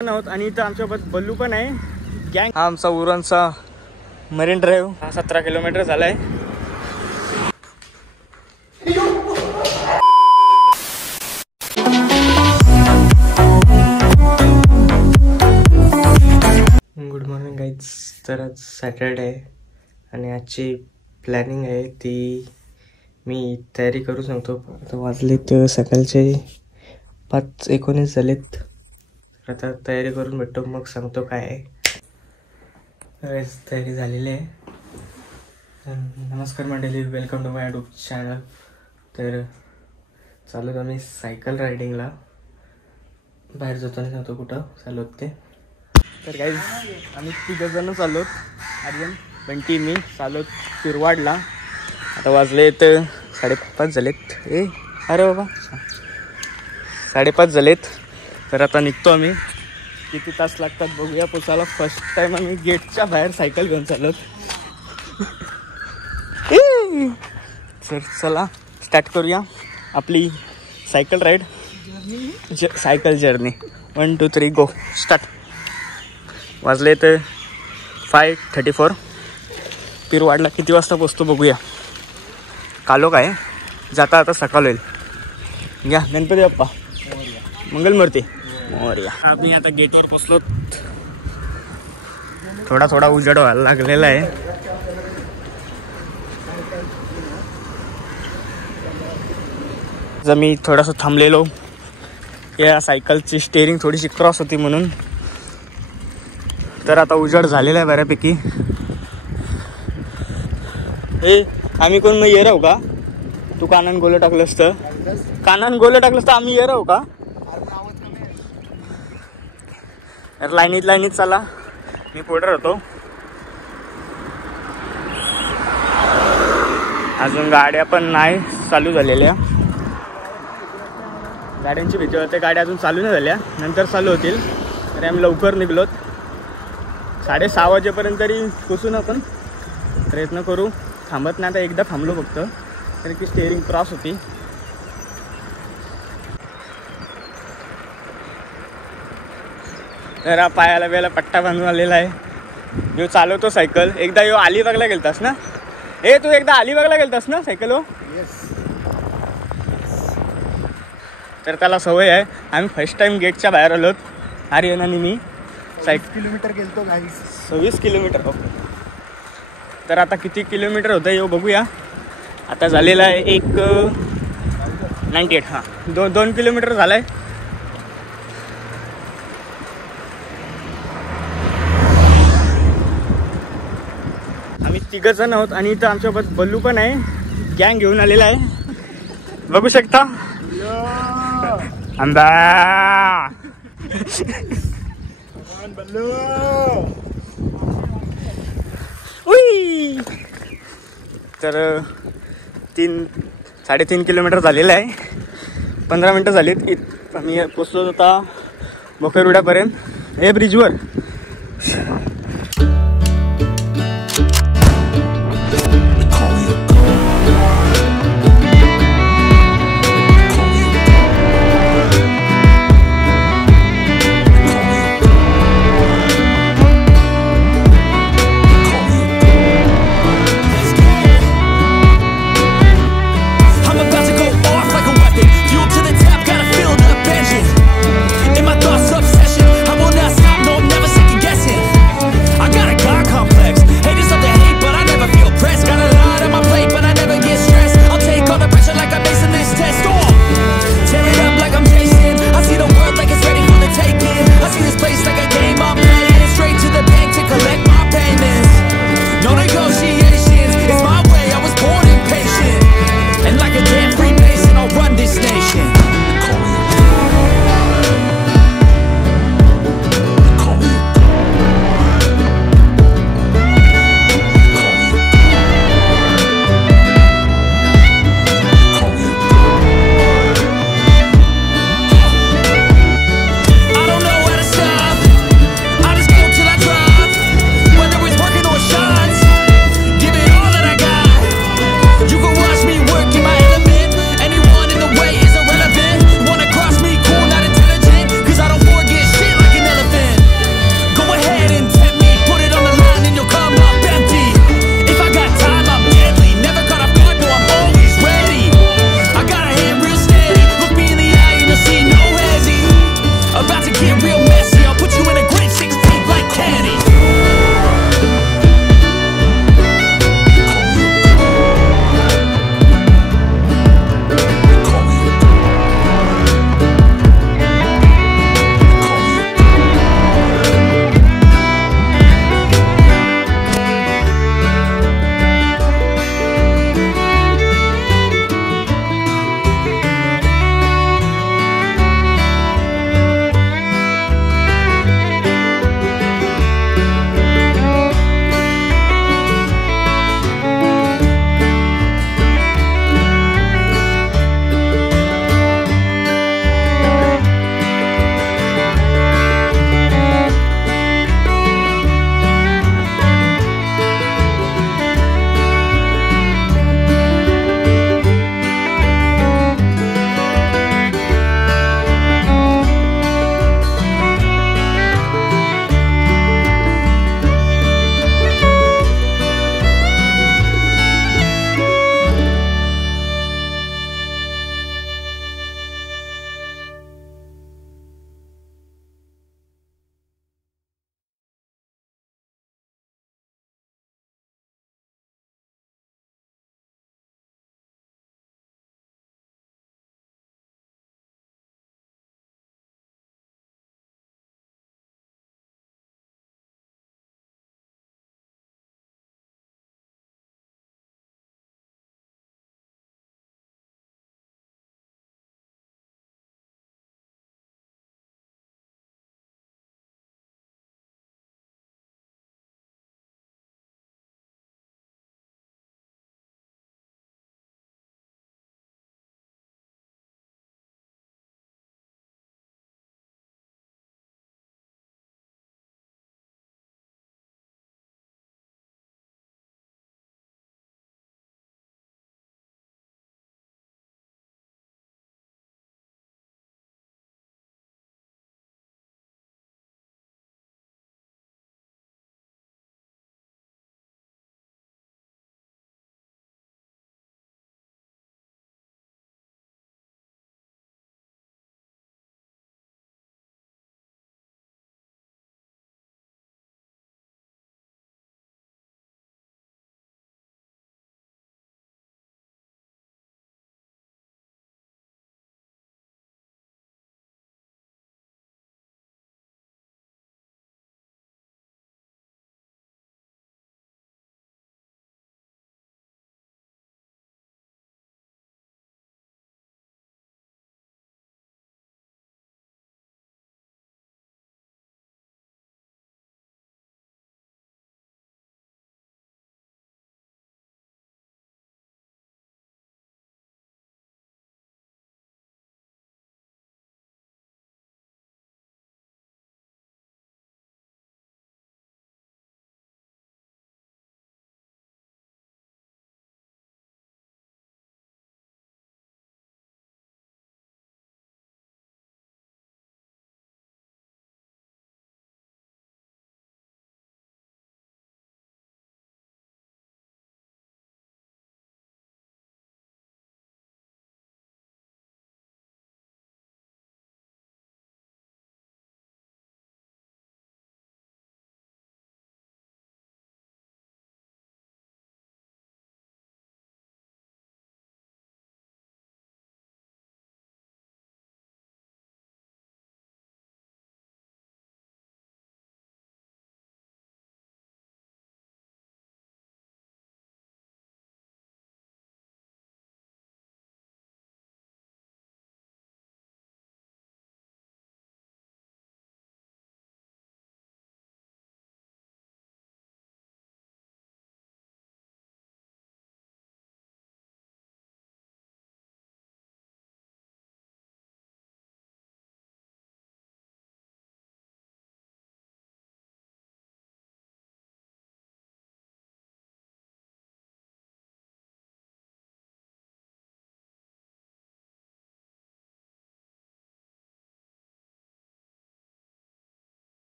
आहोत आणि इथं आमच्यासोबत बल्लू पण आहे. गँग हा आमचा उरणचा मरीन ड्राईव्ह हा 17 किलोमीटर झालाय. Good morning guys. तर आज सॅटरडे आहे आणि आजची प्लॅनिंग आहे ती मी तयारी करू सांगतो. आता वाजलेत सकाळचे 5:19 झालेत. आता तयारी करून भेटतो मग सांगतो काय आहे. तयारी झालेली आहे. नमस्कार मंडळी, welcome to my YouTube channel. तर चालू आम्ही सायकल रायडिंगला. बाहेर जाताना सांगतो कुठं चालू ते. तर गाईज आम्ही 3 जण चाललो. आर्यन, बंटी, मी चाललो पिरवाडला. आता वाजलेत 5:30 झालेत. अरे बाबा 5:30 झालेत. तर आता निघतो आम्ही. किती तास लागतात बघूया पोचायला. फर्स्ट टाइम आम्ही गेटच्या बाहेर सायकल घेऊन चाललो. तर चला स्टार्ट करूया आपली सायकल राईड, सायकल जर्नी. 1 2 3 गो स्टार्ट. वाजले तर 5:34. पिरवाडला किती वाजता पोचतो बघूया. कालो काय जाता आता सकाळ होईल. घ्या गणपती बाप्पा मंगलमूर्ती मोरया. आम्ही आता गेटवर पोचलो. थोडा उजेड व्हायला लागलेला आहे. जर मी थोडासा थांबलेलो, या सायकलची स्टेअरिंग थोडीशी क्रॉस होती म्हणून. तर आता उजेड झालेला आहे बऱ्यापैकी. आम्ही कोण मग ये राहू का? तू कानान गोलं टाकलंस तर आम्ही ये राहू का? लाईनीत चला. मी पुढे राहतो. अजून गाड्या पण नाही चालू झालेल्या. गाड्यांची भीती होते. गाड्या अजून चालू नाही झाल्या, नंतर चालू होतील. तरी आम्ही लवकर निघलोत. 6:30 वाजेपर्यंत तरी पोचून आपण प्रयत्न करू. थांबत नाही. आता एकदा थांबलो फक्त, कारण की स्टेअरिंग क्रॉस होती. तर पायाला वेळेला पट्टा बांधून आलेला आहे. यो चालवतो सायकल. एकदा यो अलिबागला गेलतास ना? तू एकदा अलिबागला गेलतास ना सायकल? तर त्याला सवय आहे. आम्ही फर्स्ट टाइम गेटच्या बाहेर आलोत. आर्यन आणि मी. 60 किलोमीटर गेलतो. 26 किलोमीटर. ओके. तर आता किती किलोमीटर होतं येऊ बघूया. आता झालेला आहे 1:98. हां 2 किलोमीटर झालं आहे. आम्ही 3 जण आहोत आणि इथं आमच्यासोबत बल्लू पण आहे. गँग घेऊन आलेला आहे. बघू शकता. आंबा तर 3.5 किलोमीटर झालेलं आहे. 15 मिनटं झालीत. आम्ही पोचलो होता बोखेरुड्यापर्यंत. ब्रिजवर. In my thoughts obsession, I will not stop, no I'm never second guessing.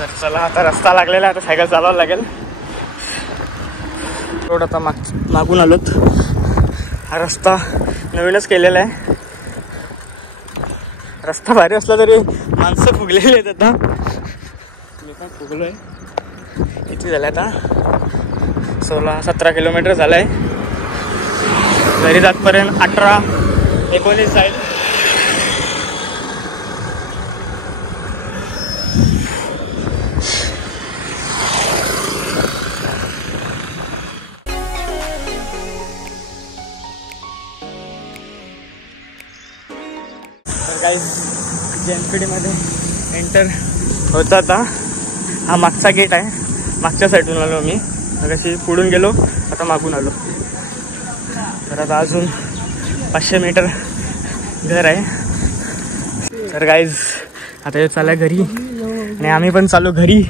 तर चला आता रस्ता लागलेला आहे, आता सायकल चालवायला लागेल. रोड आता मागून आलोत. हा रस्ता नवीनच केलेला आहे. रस्ता भारी असला तरी माणसं फुगलेली आहेत आता. मी पण फुगलो आहे. किती झालं आता 16-17 किलोमीटर झालं आहे. घरी जातपर्यंत 18-19 जाईल. काही JNPT मध्ये एंटर होता आता. हा मागचा गेट आहे. मागच्या साईडून आलो मी. कशी पुढून गेलो, आता मागून आलो. तर आता अजून 500 मीटर घर आहे. तर गाईज आता हे चालला घरी आणि आम्ही पण चालू घरी.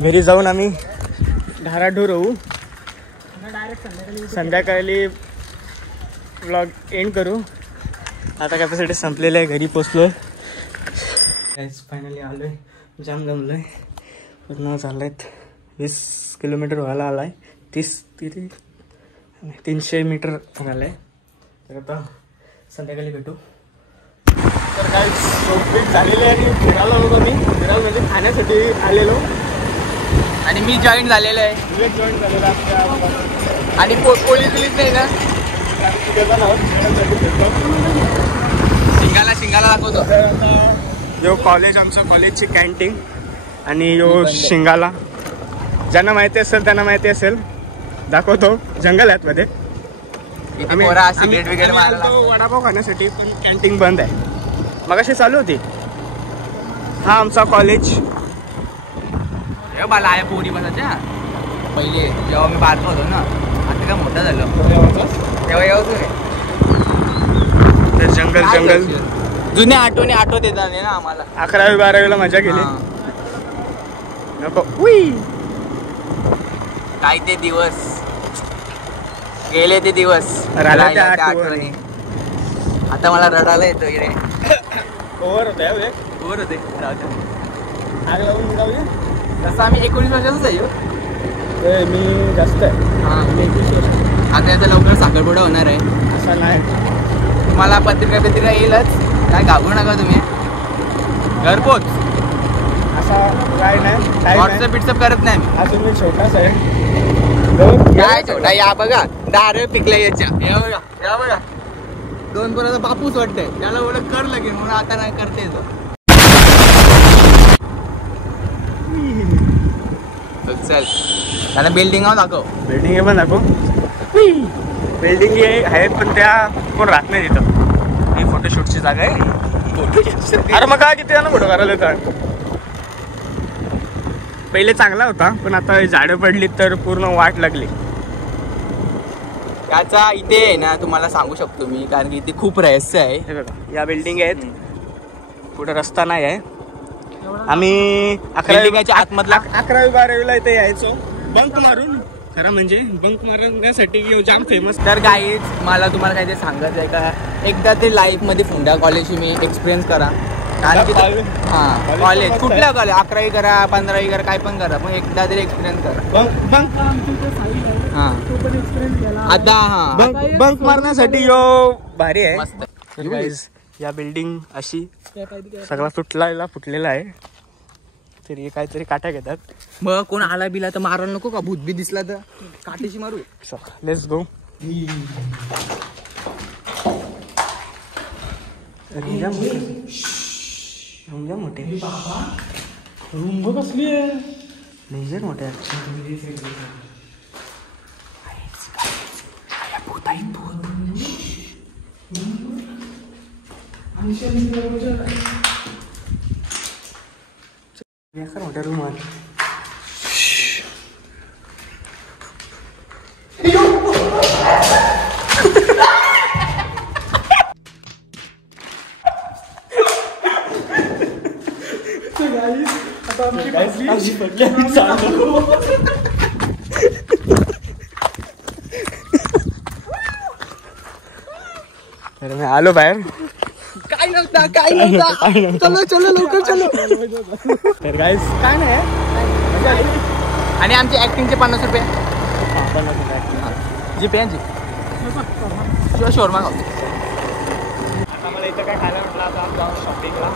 घरी जाऊन आम्ही धाराढोर होऊ. संध्याकाळी व्लॉग एंड करू. आता कॅपॅसिटी संपलेलं आहे. घरी पोचलो आहे. गाईज फायनली आलो आहे. जाम जमलो आहे. पूर्ण झालं आहेत 20 किलोमीटर व्हायला आला आहे. 300 मीटर झालं आहे. तर आता संध्याकाळी भेटू. तर काय कंप्लीट झालेलं आहे. आणि फिरायला होतो मी. फिरायला म्हणजे खाण्यासाठी आलेलो. आणि मी जॉईन झालेलो आहे. जॉईन झालेलं आहे. आणि पोलीस नाही ना, शिंगाला दाखवतो. यो कॉलेज, आमचं कॉलेजची कॅन्टीन आणि यो शिंगाला. ज्यांना माहिती असेल त्यांना माहिती असेल. दाखवतो. जंगल आहेत मध्ये. आम्ही सिगरेट वगैरे वडापाव खाण्यासाठी, पण कॅन्टीन बंद आहे. मगाशी चालू होती. हा आमचा कॉलेज. मला आहे पोरी बसायच्या पहिले जेव्हा मी बारका होतो ना. आता काय मोठा झालो तेव्हा यावतो रे. जंगल जुन्या आठवणी आठवत येतात ना आम्हाला. 11वी-12वीला मजा केली. नको काय ते दिवस गेले. ते दिवस राहिल्या त्या आठवणी. आता मला रडायला येतो इकडे. ओव्हर होते ओव्हर होते. आग लावून जाऊ दे. तसं आम्ही 19 वर्षाचंच आहे. मी जास्त आहे. हां 21 वर्ष. आता याचा लवकर साखरपुडा होणार आहे. असा नाही. तुम्हाला पत्रिका येईलच. काय घाबरू नका तुम्ही. घरपोच असा काय नाही. व्हॉट्सअप बिट्सअप करत नाही. अजून मी छोटाच आहे. काय छोटा. या बघा दार पिकल्या याच्या. या बघा 2 पोराचा बापूच वाटतंय. त्याला एवढं कर लगेल म्हणून आता नाही करते येतो. चल त्याला बिल्डिंग दाखव. बिल्डिंग पण दाखव. बिल्डिंग आहेत पण त्या कोण राहत नाही तिथं. ही फोटोशूटची जागा आहे. अरे मग काय किती ना फोटो करायला येतात. पहिले चांगला होता पण आता झाडं पडली तर पूर्ण वाट लागली. याचा इथे आहे ना तुम्हाला सांगू शकतो मी, कारण की इथे खूप रहस्य आहे. हे बघा या बिल्डिंग आहेत. पुढे रस्ता नाही आहे. आम्ही 11वी-12वीला इथे यायचो बंक मारून. खरं म्हणजे बंक मारण्यासाठी जाम फेमस. तर गाईज मला तुम्हाला काहीतरी सांगायचं आहे का, एकदा ते लाईफ मध्ये फोंडा कॉलेज मी एक्सपिरियन्स करा. कारण की हां कॉलेज कुठल्या कॉलेज 11वी करा 15वी करा काय पण करा, पण एकदा तरी एक्सपिरियन्स करा. हां आता हां बंक मारण्यासाठी यो भारी आहे मस्त. या बिल्डिंग अशी सगळा फुटलेला आहे. तरी काहीतरी काट्या घेतात. मग कोण आला बिला तर मारायला नको का. भूत बी दिसला तर काटेशी मारू. Let's go. मोठे रूम कसली आहे. लेझर मोठे मोठ्या रूम आहे. तर मी आलो बाहेर. काय नव्हता चलो लवकर चलो. तर गाईस काय नाही आणि आमचे ऍक्टिंगचे 50 रुपये जीपे जी शिवाय शोरमा खाऊ. आता मला इथं काय खायला म्हटलं आता जाऊ शॉपिंगला.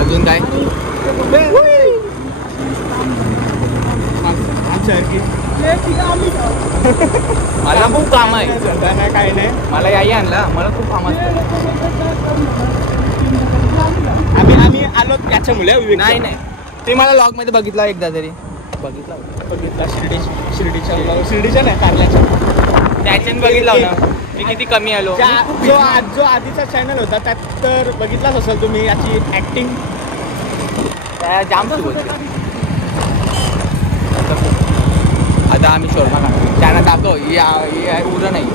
अजून काय मला खूप काम आहे. काय नाही मला याही आणला. मला खूप काम असतं. आम्ही आलो त्याच्यामुळे. नाही नाही ते मला लॉग मध्ये बघितला एकदा तरी. बघितला शिर्डीच्या नाही कारल्याच्या त्याच्याने बघितला होता मी किती कमी आलो. जो आधीचा चॅनल होता त्यात तर बघितलाच असेल तुम्ही याची ऍक्टिंग. त्या जाम सुरू होते. आता आम्ही शोरमा खातो. त्यांना दाखव ही उरं नाही.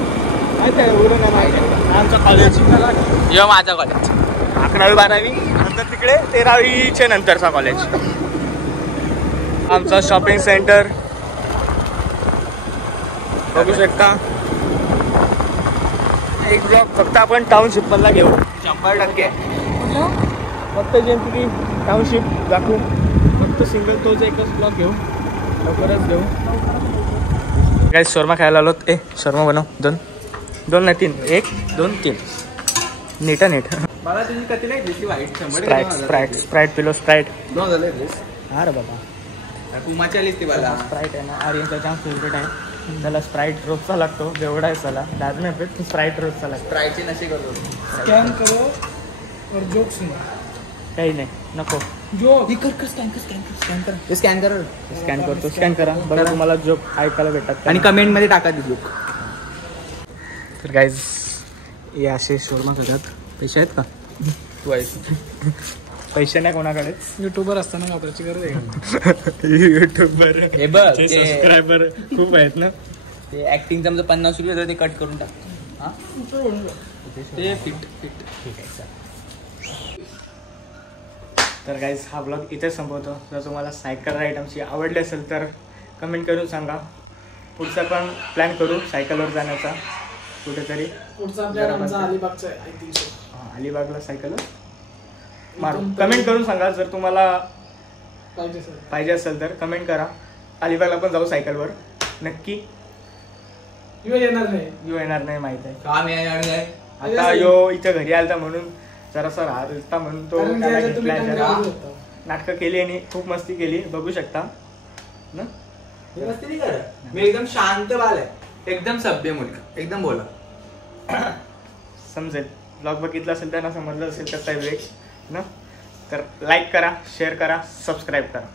आमचं कॉलेज जेव्हा माझा कॉलेज 11वी 12वी नंतर तिकडे 13वीचे नंतरचा कॉलेज. आमचा शॉपिंग सेंटर बघू शकता. एक ब्लॉक फक्त आपण टाउनशिप मधला घेऊ 100%. फक्त जेमती टाउनशिप दाखवू. फक्त सिंगल तोच एकच ब्लॉक घेऊ. लवकरच घेऊ. काय शोरमा खायला आलो. शोरमा बनव. 2 नाही 3. 1 2 3 नीट. मला तुझी कधी नाही दिसली वाईट. स्प्राईट पिलो स्प्राईट. 2000 ड्रेस. हा रे बाबा कुमाच्या लिस्टी मला स्प्राईट आहे ना. आर्यनचा जाम फेवरेट आहे. त्याला स्प्राईट रोजचा लागतो. बेवडा आहे त्याला. दाद नाही पेट स्प्राईट रोजचा लागतो. स्प्राईटचे नशे करतो. स्कॅन करो और जोक सुनो. काही नाही नको. जोक स्कॅन कर. स्कॅन करतो. स्कॅन करा बरं तुम्हाला जोक ऐकायला भेटतात. आणि कमेंट मध्ये टाका ती जोक. तर गाईज हे असे शोरमा खातात. पैसे आहेत का? पैसे नाही कोणाकडेच. युट्यूबर असताना वापरायची गरज आहे का? युट्यूबर हे बघ सबस्क्रायबर खूप आहेत ना. ते ऍक्टिंगचं आमचं 50 रुपये होतं ते कट करून टाकतो. हा ते फिट ठीक आहे सर. तर गाईज हा ब्लॉग इथे संपवतो. जर तुम्हाला सायकल राईड आमची आवडली असेल तर कमेंट करून सांगा. पुढचा पण प्लॅन करू सायकलवर जाण्याचा कुठेतरी. पुढचा प्लॅन आमचा अलिबागचा आहे. I think so. अलिबागला सायकलवर मारू. कमेंट करून सांगा जर तुम्हाला पाहिजे असेल तर कमेंट करा. अलिबागला पण जाऊ सायकलवर नक्की. येणार नाही माहित आहे. काम आहे आता यो इथं घरी आलता म्हणून जरासा राहता म्हणून तो नाटकं केली आणि खूप मस्ती केली. बघू शकता ना. मी एकदम शांत बाल आहे. एकदम सभ्य मुलगा. एकदम बोला समजेल. ब्लॉग बघितला असेल त्यांना समजलं असेल तर वेग ना. तर लाईक करा, शेअर करा, सबस्क्राईब करा.